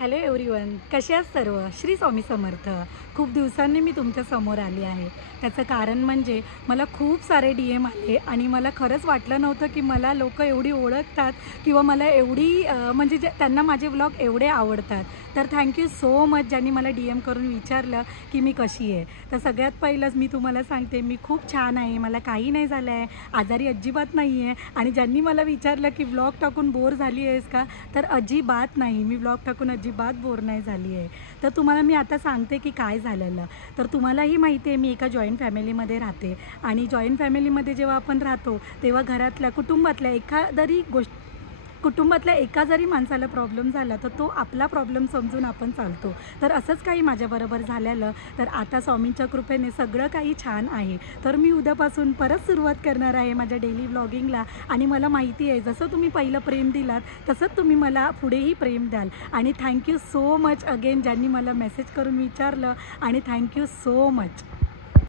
Hello everyone, कसे आहात सर्व? श्री स्वामी समर्थ. खूप दिवसांनी मी तुमच्या समोर आली आहे. त्याचं कारण म्हणजे मला खूप सारे DM आले आणि मला खरंच वाटलं नव्हतं की मला लोकं एवढी ओळखतात किंवा मला एवढी म्हणजे त्यांना माझे व्लॉग एवढे आवडतात. तर थँक यू सो मच ज्यांनी मला DM करून विचारलं की मी कशी आहे. तर सगळ्यात पहिलंच मी तुम्हाला सांगते, मी खूप छान आहे. मला काही नाही झालं आहे, आजारी अजिबात नाही आहे. आणि ज्यांनी मला विचारलं की व्लॉग टाकून बोर झाली आहेस का? तर अजिबात नाही. मी व्लॉग टाकून अजिबात बोर नाही झाली आहे. तर तुम्हाला मी आता सांगते की काय झालेलं. तर तुम्हालाही माहिती आहे मी एका जॉईंट फॅमिलीमध्ये राहते आणि जॉईंट फॅमिलीमध्ये जेव्हा आपण राहतो तेव्हा घरातल्या कुटुंबातल्या एका जरी माणसाला प्रॉब्लेम झाला तर तो आपला प्रॉब्लेम समजून आपण चालतो. तर असंच काही माझ्याबरोबर झालेलं. तर आता स्वामींच्या कृपेने सगळं काही छान आहे. तर मी उद्यापासून परत सुरुवात करणार आहे माझ्या डेली व्लॉगिंगला आणि मला माहिती आहे जसं तुम्ही पहिलं प्रेम दिलात तसंच तुम्ही मला पुढेही प्रेम द्याल. आणि thank you so much again ज्यांनी मला मेसेज करून विचारलं आणि थँक यू सो मच.